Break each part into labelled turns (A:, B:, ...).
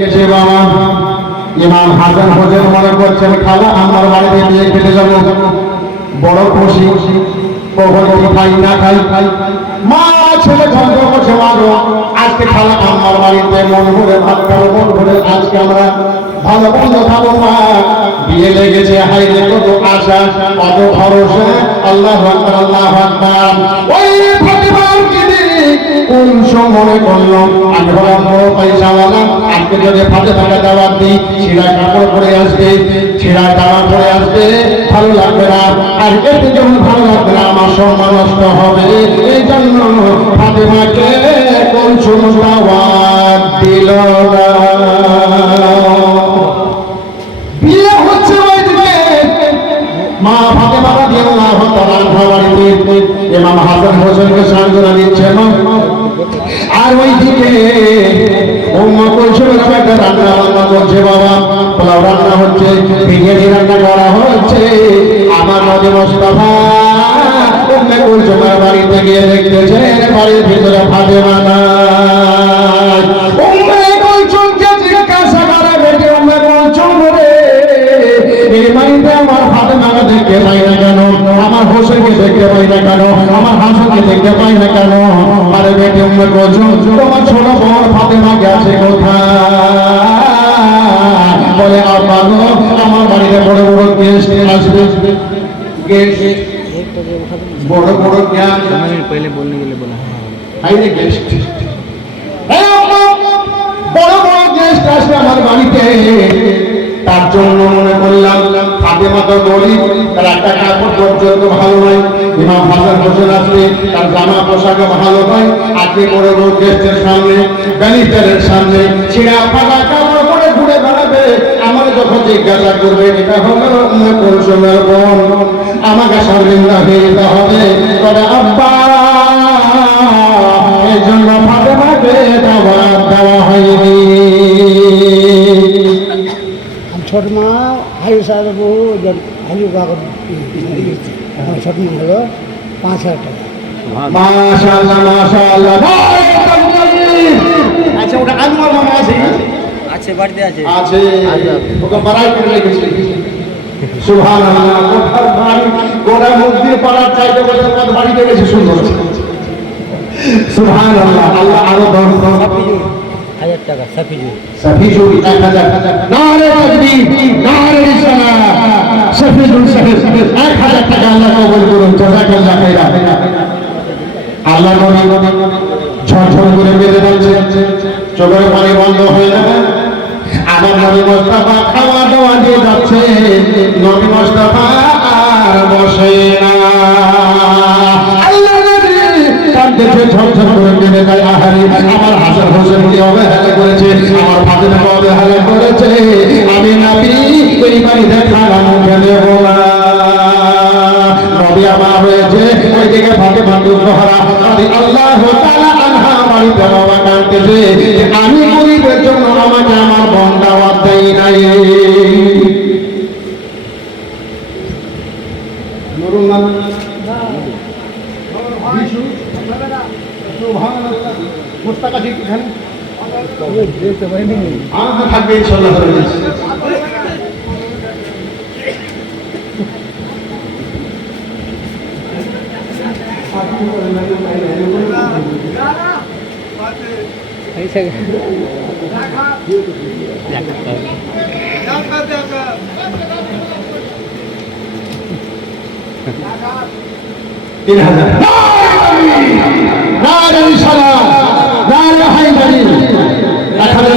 A: গেছে বাবা, ইমাম হাসান হোসেন মনে করছেন, খালা, আমার বাড়িতে বিয়ে খেতে যাব। বড় খুশি। কখন কি খাই, না খাই? খাই মা ছেলে আজকে খালা আমার বাড়িতে মন ভরে ভাত আমরা ভালো মন্দ খাব বিয়ে লেগেছে হাই রে আশা, কত ভরসা। আল্লাহ আকবার আল্লাহ আকবার। ওই কোন সময় করল আমি হলাম বড় পয়সাওয়ালা আজকে যদি ফাতে দাওয়াত দিই, ছিঁড়া কাপড় পরে আসবে, ছিঁড়া জামা পরে আসবে, ভালো লাগবে না। আর এতে যখন ভালো না, আমার সম্মান নষ্ট হবে। এই জন্য ফাতেমাকে কোন সময় দাওয়াত দিল না। বিয়ে হচ্ছে মা ফাতেমা রাদিয়াল্লাহু তাআলা আনহা বাড়িতে ইমাম হাসান হোসেনকে সান্ত্বনা দিচ্ছেন। আর ওইদিকে উম্মা কুলসুমের একটা রান্না বান্না করছে বাবা। পোলাও রান্না হচ্ছে, বিরিয়ানি রান্না করা হচ্ছে। আমার নদী মোস্তফা বাড়িতে গিয়ে দেখতেছে বাড়ির ভিতরে ফাঁদে নাই। ছোট বোন ফাতেমা গেছে কোথায়? বলে আমার আমার বাড়িতে বড় বড় গেস্ট আসবে। বড় বড় জ্ঞান?
B: পহলে বলনে গেলে বলা
A: হ্যাঁ, হ্যাঁ, হ্যাঁ। Highest. তার জন্য মনে করলাম ফাতেমা তো গরিব তার একটা কাপড় পর্যন্ত ভালো নয়। ইমাম হাসান হোসেন আসলে তার জামা পোশাকে ভালো হয়, আজকে বড় বড় গেস্টের সামনে ব্যানিস্টারের সামনে, ছিঁড়া ফাঁকা কামড় করে ঘুরে বেড়াবে। আমার যখন জিজ্ঞাসা করবে, এটা হলো কোন সময়ের বোন? আমাকে শর্মিন্দা হয়ে যেতে হবে। তবে আব্বা, এই জন্য ফাতেমাকে দাওয়াত দেওয়া হয়নি।
C: ছোট মা হাই সাহেব হাই বাবা। এখন শপিং হলো পাঁচ হাজার টাকা।
A: মাশাআল্লাহ মাশাআল্লাহ। আচ্ছা ওটা আনোয়ার মামা আছে?
B: আছে বাড়িতে আছে।
A: আছে। ওকে মারাই করে লেগেছে সুবহানাল্লাহ কোথার বাড়ি? গোড়া মন্দির পাড়ার চাইতে বলে তোমার বাড়িতে গেছে সুন্দর সুবহানাল্লাহ আল্লাহ আরও দর দর
B: হাজার টাকা সাফিজুর
A: সাফিজুর সফিজুল সাহেব এক হাজার টাকা আল্লাহ কবল করুন জাযাকাল্লাহ খাইরা। আল্লাহ নবী ঝরঝর করে বেঁধে বলছে চোখের পানি বন্ধ হয়ে যাবে। আমার নবী মোস্তফা খাওয়া দাওয়া দিয়ে যাচ্ছে। নবী মোস্তফা আর বসে না। কাঁদতেছে ঝরঝর করে কেঁদে যায়। আহারি, আমার হাসান হোসেনকে অবহেলা করেছে। আমার ফাতেমাকে অবহেলা করেছে? আমি নবী এই বাড়িতে খানা মুখে দেব না। নবী আমার হয়েছে ওইদিকে ফাতেমা দুর্গহারা। নবী আল্লাহ তাআলা আনহা বাড়িতে বাবা কাঁদতেছে আমি গরিবের জন্য আমাকে আমার বন দাওয়াত দেয় নাই নুরুল নাম বিশু সুবহানাল্লাহ মুস্তাক আছে এখানে আমার থাকবে ইনশাআল্লাহ তিন হাজার নারে সালাম নারে হায়দারি এক হাজার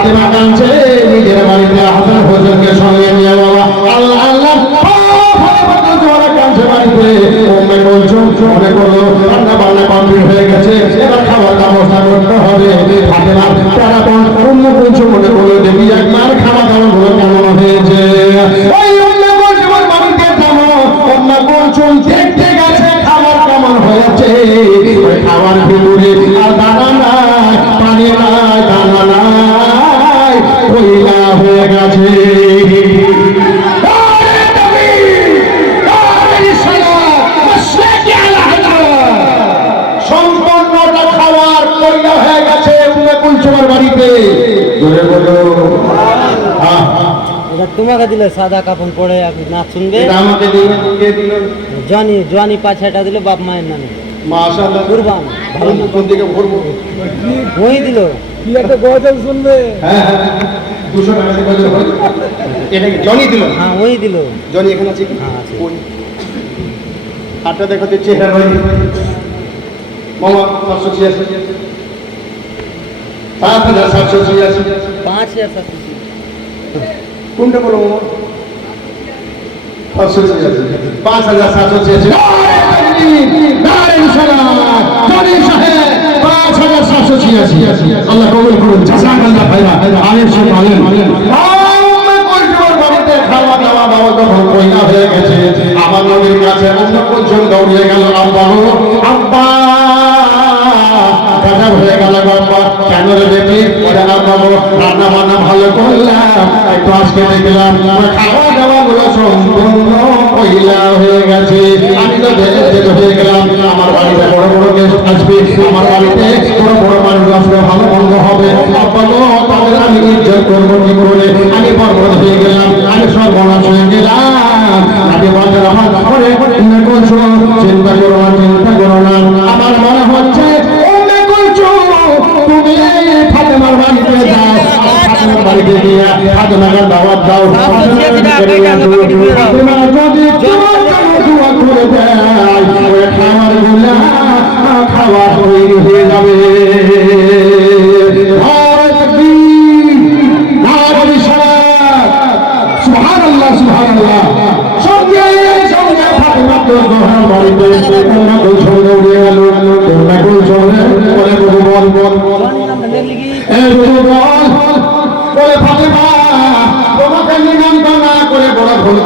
A: ফাতেমা কাঁদছে, নিজের বাড়িতে হাসান হোসেনকে সঙ্গে নিয়ে বাবা আল্লাহ আল্লাহ হয়ে গেছে, এবার খাবার ব্যবস্থা করতে হবে। ফাতেমা তারা কুলচুমার বাড়িতে। জোরে বলো।
B: এটা তোমাকে দিলে সাদা কাপড় পরে আপনি নাচ শুনবে?
A: এটা আমাকে দিল।
B: জনি জনি দিল বাপ মায়ের নামে।
A: মাশাআল্লাহ।
B: কুরবান।
A: ভালো কোন দিকে ভরবো?
B: ওই দিল?
C: কি একটা গজল শুনবে?
A: হ্যাঁ হ্যাঁ দুশো টাকা দিয়ে বাজার এটা কি জনি দিল?
B: হ্যাঁ ওই দিল।
A: জনি এখানে আছে কি?
B: হ্যাঁ, আছে।
A: ওই। হাতটা দেখো তো চেহারা হয় মামা সাতশো ছিয়াশি পাঁচ হাজার সাতশো ছিয়াশি।
B: পাঁচ হাজার সাতশো
A: কোনটা বলো মামা সাতশো ছিয়াশি। পাঁচ হাজার সাতশো ছিয়াশি। আল্লাহ কবুল করুন। জাজাকাল্লাহ খাইরা। আলেম সাহেব আলেম খাওয়া দাওয়া বাবা যখন কইনা হয়ে গেছে। আমার নবীর কাছে অন্য পর্যন্ত দৌড়িয়ে গেল আব্বা আব্বা। গাজা হয়ে গেল বাবা। কেন রে বেটি ওরে বাবু, রান্না বান্না ভালো করলাম। একটু আজকে দেখলাম খাওয়া দাওয়া গুলো সম্পূর্ণ পহিলা হয়ে গেছে। আমি তো হয়ে গেলাম। আমার বাড়িতে বড় বড় গেস্ট আসবে, আমার বাড়িতে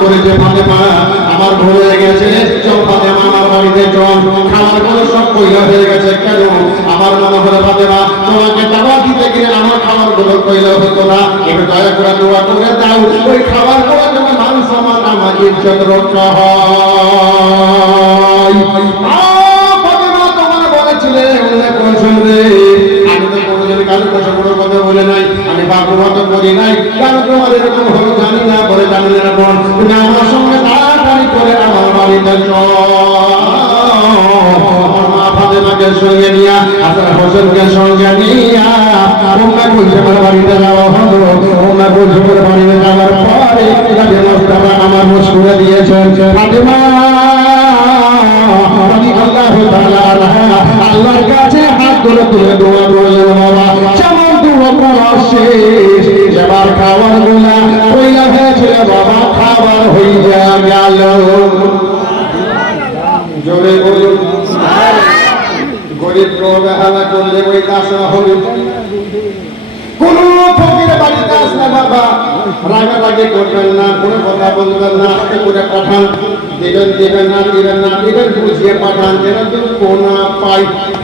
A: ভুল করেছে ফাতেমা আমার ভুল হয়ে গেছে চল ফাতেমা আমার বাড়িতে চল। খাবারগুলো সব কইলা হয়ে গেছে, কেন? আমার মনে হলো ফাতেমা তোমাকে দাওয়া দিতে গিয়ে আমার খাবারগুলো কইলা হতো না। একটু দয়া করে দোয়া করে দাও। ওই খাবারগুলো যেন মান সম্মান আমার ইজ্জত রক্ষা হয়। তোমার বলেছিলে মতো করি নাই। কারণ তোমার এরকম না বলে জানি না বোন তুমি আমার সঙ্গে করে বাড়িতে আমার মা ফাতেমাকে সঙ্গে নিয়া হাসান হোসেনকে সঙ্গে নিয়া আমার মুস্কুরে দিয়েছেন। আল্লাহর কাছে হাত তুলে তুলে দোয়া করা শেষ এবার খাবারগুলা হইয়া হয়েছিল বাবা, খাবার হইয়া গেল। জোরে বলুন, গরিব অবহেলা করলে ওই কাজ না হবে। কোন ফকির বাড়িতে আসলে বাবা। রাগারাগি করবেন না, কোনো কথা বলবেন না না না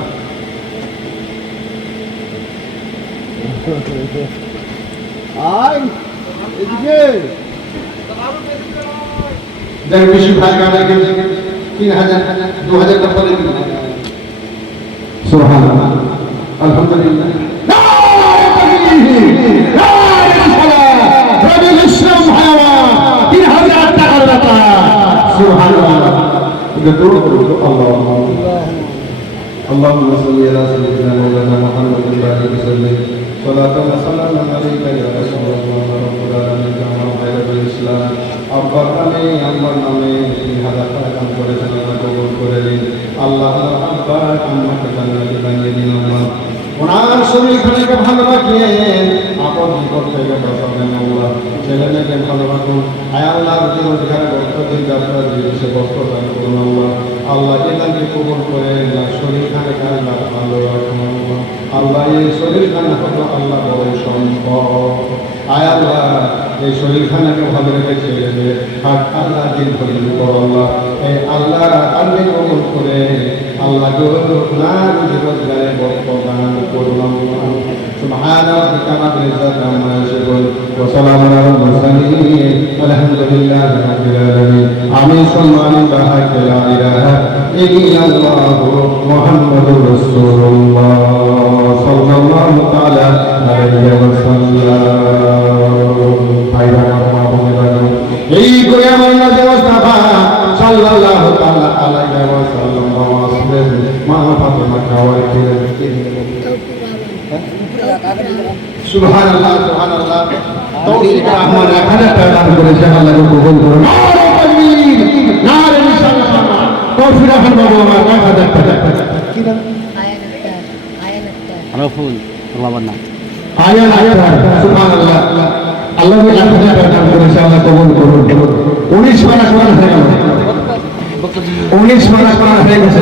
C: আয় এদিকে
A: যাই বেশি ভাই আমাকে তিন হাজার দু হাজার টাকা করে দিন সুবহান আলহামদুলিল্লাহ রবিউল ইসলাম ভাইয়া তিন হাজার টাকার ব্যাপার সুবহান আল্লাহ আল্লাহ اللهم صل على سيدنا مولانا محمد وعلى وسلم صلاة وسلام عليك يا رسول الله رب العالمين كما خير الإسلام আব্বার নামে আম্মার নামে তিন হাজার টাকা দান করেছেন আল্লাহ কবুল করে দিন আল্লাহ আব্বার আম্মাকে জান্নাতি বানিয়ে দিন আল্লাহ ওনার শরীর খানিকে ভালো রাখিয়েন আপন বিপদ থেকে বাঁচাবেন আল্লাহ ছেলে মেয়েকে ভালো রাখুন আয় আল্লাহ রুজি রোজগার বস্ত্র দিন যাত্রা বিদেশে বস্ত্র দান করুন আল্লাহ আল্লাহ তাকে কবল করেন না শরীর খানে আল্লাহ ভালো আল্লাহ। এই শরীর খানা হলো আল্লাহ বড় সম্ভব আয় আল্লাহ, এই শরীর খানাকে ভালো রেখে ছেড়ে দে আর আল্লাহ দিন ধরিল কর আল্লাহ। এই আল্লাহ আল্লাহ কবল করে, আল্লাহ না রোজগারে বরকদান করলাম সুবহান রাব্বিকা রাব্বিল আমি সম্মান বাহাক লা ইলাহা। ইল্লাল্লাহু মুহাম্মাদুর রাসূলুল্লাহ সাল্লাল্লাহু তাআলা আলাইহি ওয়া সাল্লাম এই করে আমার নবী মুস্তাফা সাল্লাল্লাহু তাআলা আলাইহি ওয়া সাল্লাম আসলেন মা ফাতেমা খাওয়ার দিলেন সুবহানাল্লাহ সুবহানাল্লাহ। তৌফিক রহমান, এখানে একটা করেছে, আল্লাহকে কবুল করুন। তাকবীর নারে নিশান তৌফিক রহমান বাবু আমার কয় হাজার টাকা।
C: কি নাম?
D: আয়ান আক্তার
B: রফুল বাবার নাম।
A: আয়ান আক্তার সুবহানাল্লাহ। আল্লাহ এক হাজার টাকা দান করেছে কবুল করুন। উনিশ মাস করা হয়ে গেল। উনিশ মাস হয়ে গেছে।